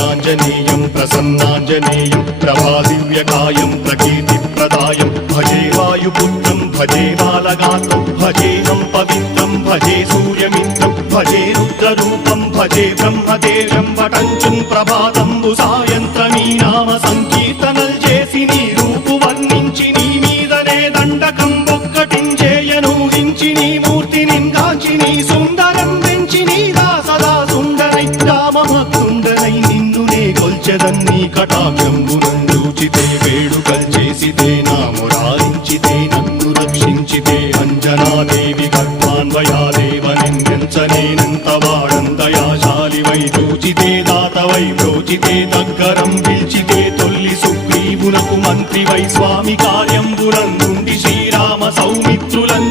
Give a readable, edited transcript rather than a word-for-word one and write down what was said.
आञ्जनेयं प्रसन्नाञ्जनेयं प्रभादिव्यकायं प्रकीर्तिप्रदायं भजे वायुपुत्रं भजे बालगात्रं भजेऽहं पवित्रं भजे सूर्यमित्रं भजे रुद्ररूपं भजे ब्रह्मदेवं वटञ्चुं प्रभाతంబు సాయంత్రమీ నామ సంకీర్తనల్ చేసి నీ రూపు వర్ణించి నీ మీదనే దండకం ఒక్కటించేయను హించి నీ మూర్తిని గాంచి నీ సుందరం పెంచి నీ దాసదా సుందరై రామభక్తుండనై నిన్నునే కొల్చెదన్నీ కటాక్షంబునందూచితే వేడుకల్ చేసితే నా మురారించితే నన్ను రక్షించితే అంజనాదేవి గర్భాన్వయాదేవనెంచనేనంత వాడంతయాశాలివై చూచితే దాతవై ప్రోచితే దగ్గరం పిలిచితే తొల్లి సుగ్రీవునకు మంత్రివై స్వామి కార్యంబునందుండి శ్రీరామ సౌమిత్రులం